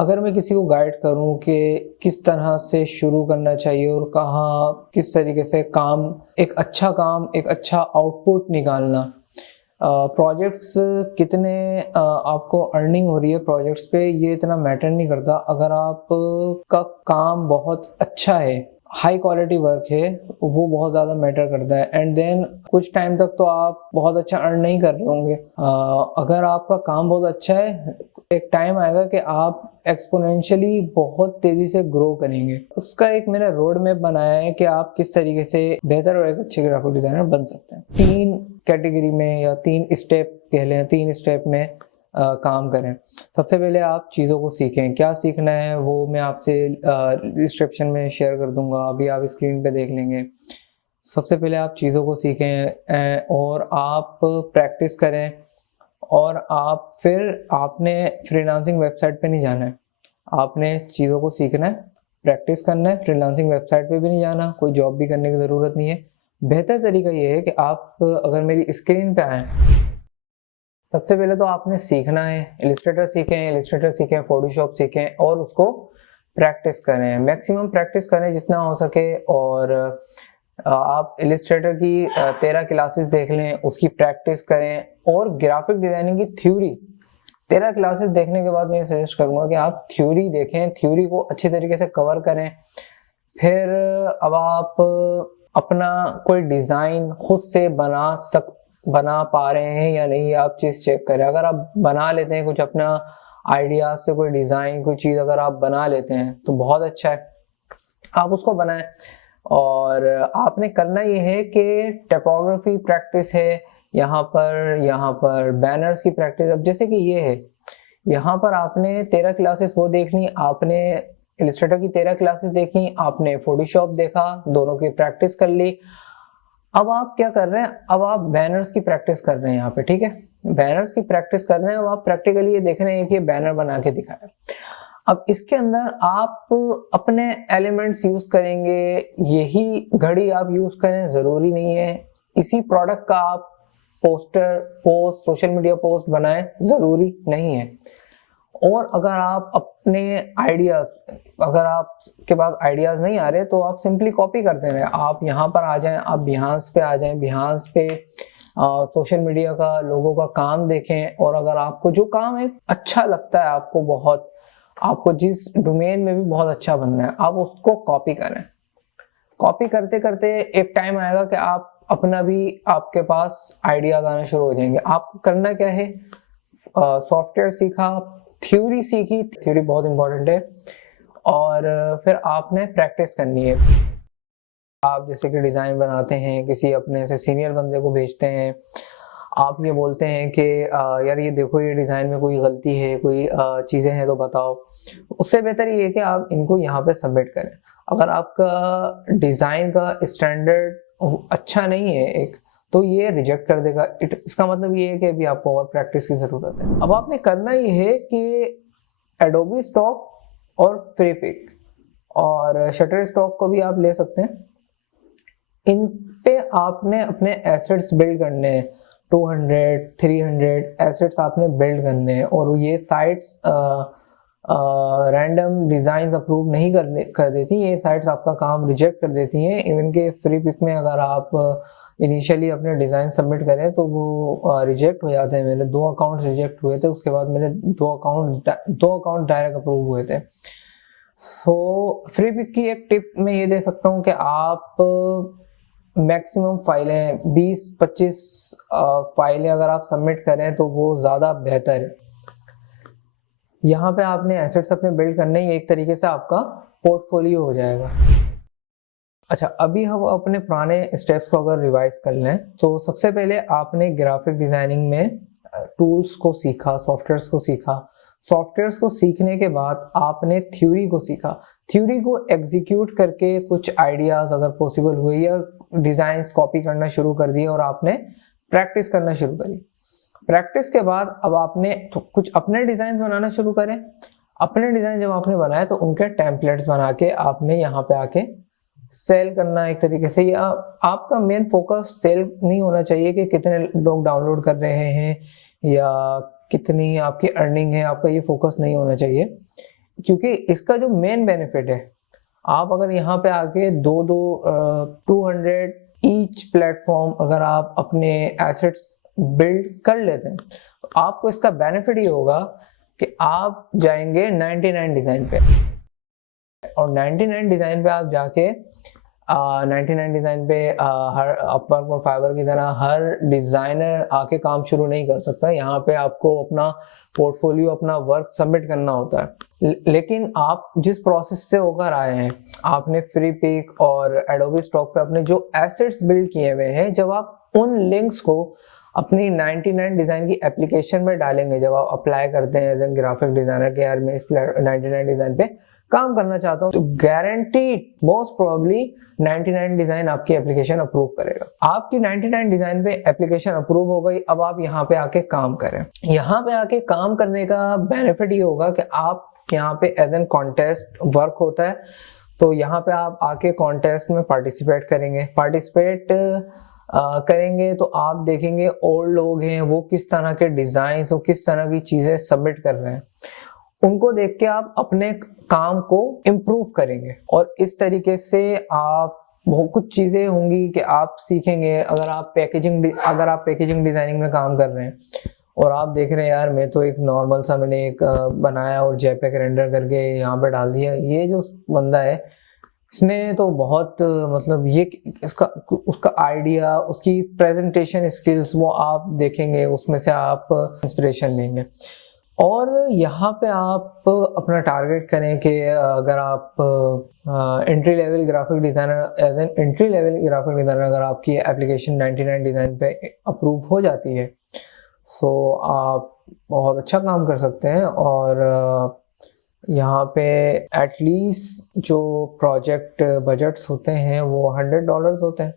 अगर मैं किसी को गाइड करूं कि किस तरह से शुरू करना चाहिए और कहाँ किस तरीके से काम एक अच्छा आउटपुट निकालना, प्रोजेक्ट्स कितने आपको अर्निंग हो रही है प्रोजेक्ट्स पे, ये इतना मैटर नहीं करता। अगर आप का काम बहुत अच्छा है, हाई क्वालिटी वर्क है, वो बहुत ज़्यादा मैटर करता है। एंड देन कुछ टाइम तक तो आप बहुत अच्छा अर्न नहीं कर रहे होंगे। अगर आपका काम बहुत अच्छा है, एक टाइम आएगा कि आप एक्सपोनेंशियली बहुत तेजी से ग्रो करेंगे। उसका एक मैंने रोड मैप बनाया है कि आप किस तरीके से बेहतर और एक अच्छे ग्राफिक डिजाइनर बन सकते हैं। 3 कैटेगरी में या 3 स्टेप कह लें, 3 स्टेप में काम करें। सबसे पहले आप चीज़ों को सीखें। क्या सीखना है वो मैं आपसे डिस्क्रिप्शन में शेयर कर दूंगा, अभी आप स्क्रीन पे देख लेंगे। सबसे पहले आप चीज़ों को सीखें और आप प्रैक्टिस करें। और आपने फ्रीलांसिंग वेबसाइट पे नहीं जाना है, आपने चीज़ों को सीखना है, प्रैक्टिस करना है। फ्रीलांसिंग वेबसाइट पे भी नहीं जाना, कोई जॉब भी करने की ज़रूरत नहीं है। बेहतर तरीका ये है कि आप अगर मेरी स्क्रीन पे आएँ, सबसे पहले तो आपने सीखना है। इलिस्ट्रेटर सीखें, फोटोशॉप सीखें और उसको प्रैक्टिस करें, मैक्सिमम प्रैक्टिस करें जितना हो सके। और आप इलिस्ट्रेटर की 13 क्लासेस देख लें, उसकी प्रैक्टिस करें। और ग्राफिक डिजाइनिंग की थ्योरी 13 क्लासेस देखने के बाद मैं सजेस्ट करूंगा कि आप थ्योरी देखें, थ्योरी को अच्छी तरीके से कवर करें। फिर अब आप अपना कोई डिज़ाइन खुद से बना पा रहे हैं या नहीं, आप चीज़ चेक करें। अगर आप बना लेते हैं कुछ अपना आइडिया से, कोई डिज़ाइन कोई चीज़ अगर आप बना लेते हैं तो बहुत अच्छा है, आप उसको बनाएं। और आपने करना ये है कि टाइपोग्राफी प्रैक्टिस है, यहाँ पर बैनर्स की प्रैक्टिस। अब जैसे कि ये है, यहाँ पर आपने 13 क्लासेस वो देख ली, आपने इलिस्ट्रेटर की 13 क्लासेस देखी, आपने फोटोशॉप देखा, दोनों की प्रैक्टिस कर ली। अब आप क्या कर रहे हैं, अब आप बैनर्स की प्रैक्टिस कर रहे हैं यहाँ पे, ठीक है। बैनर्स की प्रैक्टिस कर रहे हैं, अब आप प्रैक्टिकली ये देख रहे हैं कि ये बैनर बना के दिखाया। अब इसके अंदर आप अपने एलिमेंट्स यूज करेंगे, यही घड़ी आप यूज करें जरूरी नहीं है। इसी प्रोडक्ट का आप पोस्ट सोशल मीडिया पोस्ट बनाएं, जरूरी नहीं है। और अगर आप अपने आइडियाज, अगर आपके पास आइडियाज नहीं आ रहे तो आप सिंपली कॉपी करते रहे। आप यहाँ पर आ जाएं, आप बिहांस पे आ जाएं, बिहांस पे सोशल मीडिया का लोगों का काम देखें। और अगर आपको जो काम है अच्छा लगता है, आपको जिस डोमेन में भी बहुत अच्छा बनना है, आप उसको कॉपी करें। कॉपी करते करते एक टाइम आएगा कि आप अपना भी, आपके पास आइडियाज आना शुरू हो जाएंगे। आपको करना क्या है, सॉफ्टवेयर सीखा, थ्योरी सीखी, थ्योरी बहुत इंपॉर्टेंट है। और फिर आपने प्रैक्टिस करनी है। आप जैसे कि डिज़ाइन बनाते हैं, किसी अपने से सीनियर बंदे को भेजते हैं, आप ये बोलते हैं कि यार ये देखो, ये डिज़ाइन में कोई गलती है, कोई चीज़ें हैं तो बताओ। उससे बेहतर ये है कि आप इनको यहाँ पे सबमिट करें। अगर आपका डिज़ाइन का स्टैंडर्ड अच्छा नहीं है एक, तो ये रिजेक्ट कर देगा। इसका मतलब ये है कि अभी आपको और प्रैक्टिस की ज़रूरत है। अब आपने करना ये है कि एडोबी स्टॉक और फ्रीपिक और शटर स्टॉक को भी आप ले सकते हैं। इन पे आपने अपने एसेट्स बिल्ड करने हैं, 200 300 एसेट्स आपने बिल्ड करने हैं। और ये साइट्स रैंडम डिज़ाइंस अप्रूव नहीं कर देती, ये साइट्स आपका काम रिजेक्ट कर देती हैं। इवन के फ्री पिक में अगर आप इनिशियली अपने डिज़ाइन सबमिट करें तो वो रिजेक्ट हो जाते हैं। मेरे 2 अकाउंट रिजेक्ट हुए थे, उसके बाद मेरे 2 अकाउंट डायरेक्ट अप्रूव हुए थे। सो फ्री पिक की एक टिप मैं ये दे सकता हूँ कि आप मैक्सिमम फाइलें 20-25 फाइलें अगर आप सबमिट करें तो वो ज़्यादा बेहतर है। यहाँ पे आपने एसेट्स अपने बिल्ड करने, ये एक तरीके से आपका पोर्टफोलियो हो जाएगा। अच्छा, अभी हम अपने पुराने स्टेप्स को अगर रिवाइज कर लें तो सबसे पहले आपने ग्राफिक डिज़ाइनिंग में टूल्स को सीखा, सॉफ्टवेयर्स को सीखा। सॉफ्टवेयर्स को सीखने के बाद आपने थ्योरी को सीखा। थ्योरी को एग्जीक्यूट करके कुछ आइडियाज़ अगर पॉसिबल हुए या डिज़ाइंस कॉपी करना शुरू कर दिए और आपने प्रैक्टिस करना शुरू करी। प्रैक्टिस के बाद अब आपने तो कुछ अपने डिज़ाइन बनाना शुरू करें। अपने डिज़ाइन जब आपने बनाए तो उनके टेम्पलेट्स बना के आपने यहाँ पे आके सेल करना एक तरीके से। या आपका मेन फोकस सेल नहीं होना चाहिए कि कितने लोग डाउनलोड कर रहे हैं या कितनी आपकी अर्निंग है, आपका ये फोकस नहीं होना चाहिए। क्योंकि इसका जो मेन बेनिफिट है, आप अगर यहाँ पे आके 200 ईच प्लेटफॉर्म अगर आप अपने एसेट्स बिल्ड कर लेते हैं, तो आपको इसका बेनिफिट ये होगा कि आप जाएंगे 99 डिज़ाइन पे, और 99 डिज़ाइन पे आप जाके 99 डिज़ाइन पे हर अपवर्क और फाइवर की तरह हर डिज़ाइनर आके काम शुरू नहीं कर सकता। यहाँ पे आपको अपना पोर्टफोलियो, अपना वर्क सबमिट करना होता है। लेकिन आप जिस प्रोसेस से होकर आए हैं, आपने फ्री पिक और एडोबी स्टॉक पे अपने जो एसेट्स बिल्ड किए हुए हैं, जब आप उन लिंक्स को अपनी 99 डिज़ाइन की एप्लीकेशन में डालेंगे, जब आप अप्लाई करते हैं एज एन ग्राफिक डिज़ाइनर के यार मैं इस 99 डिज़ाइन पे काम करना चाहता हूँ, तो गारंटीड मोस्ट प्रोबेबली 99 डिज़ाइन आपकी एप्लीकेशन अप्रूव करेगा। आपकी 99 डिज़ाइन पे एप्लीकेशन अप्रूव हो गई, अब आप यहाँ पे आके काम करें। यहाँ पे आके काम करने का बेनिफिट ये होगा कि आप यहाँ पे एज एन कॉन्टेस्ट वर्क होता है, तो यहाँ पे आप आके कॉन्टेस्ट में पार्टिसिपेट करेंगे तो आप देखेंगे और लोग हैं वो किस तरह के डिज़ाइन और किस तरह की चीज़ें सबमिट कर रहे हैं, उनको देख के आप अपने काम को इम्प्रूव करेंगे। और इस तरीके से आप बहुत कुछ चीज़ें होंगी कि आप सीखेंगे। अगर आप पैकेजिंग डिज़ाइनिंग में काम कर रहे हैं और आप देख रहे हैं यार मैं तो एक नॉर्मल सा मैंने एक बनाया और जेपेग रेंडर करके यहाँ पे डाल दिया, ये जो बंदा है इसने तो बहुत मतलब ये उसका आइडिया, उसकी प्रेजेंटेशन स्किल्स वो आप देखेंगे, उसमें से आप इंस्पिरेशन लेंगे। और यहाँ पे आप अपना टारगेट करें कि अगर आप entry level graphic designer, as an entry level graphic designer अगर आपकी एप्लीकेशन 99 डिज़ाइन पे अप्रूव हो जाती है, तो आप बहुत अच्छा काम कर सकते हैं। और यहाँ पे एटलीस्ट जो प्रोजेक्ट बजट्स होते हैं वो $100 होते हैं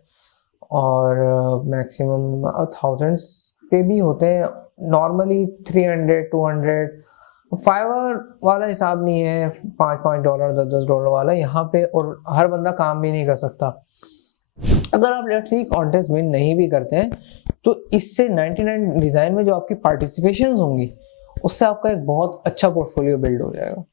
और मैक्सिमम थाउजेंड्स पे भी होते हैं, नॉर्मली 300 200। फाइवर वाला हिसाब नहीं है, $5 $10 वाला यहाँ पे, और हर बंदा काम भी नहीं कर सकता। अगर आप लेट्स सी कॉन्टेस्ट विन नहीं भी करते हैं, तो इससे 99 डिज़ाइन में जो आपकी पार्टिसिपेशन होंगी उससे आपका एक बहुत अच्छा पोर्टफोलियो बिल्ड हो जाएगा।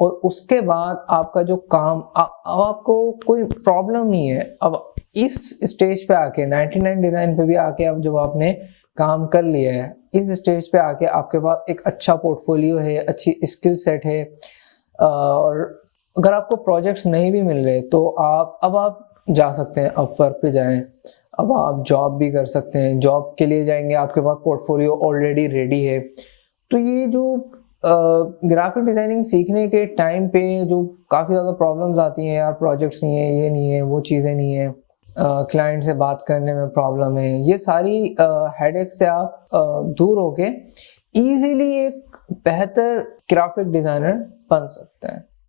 और उसके बाद आपका जो काम अब आपको कोई प्रॉब्लम नहीं है। अब इस स्टेज पे आके 99 डिज़ाइन पे भी आके अब जब आपने काम कर लिया है, इस स्टेज पे आके आपके पास एक अच्छा पोर्टफोलियो है, अच्छी स्किल सेट है, और अगर आपको प्रोजेक्ट्स नहीं भी मिल रहे तो आप जा सकते हैं, अपवर्क पे जाएं, अब आप जॉब भी कर सकते हैं। जॉब के लिए जाएंगे, आपके पास पोर्टफोलियो ऑलरेडी रेडी है। तो ये जो ग्राफिक डिज़ाइनिंग सीखने के टाइम पे जो काफ़ी ज़्यादा प्रॉब्लम्स आती हैं, यार प्रोजेक्ट्स नहीं है, ये नहीं है, वो चीज़ें नहीं है, क्लाइंट से बात करने में प्रॉब्लम है, ये सारी हेडेक से आप दूर होके ईजीली एक बेहतर ग्राफिक डिज़ाइनर बन सकते हैं।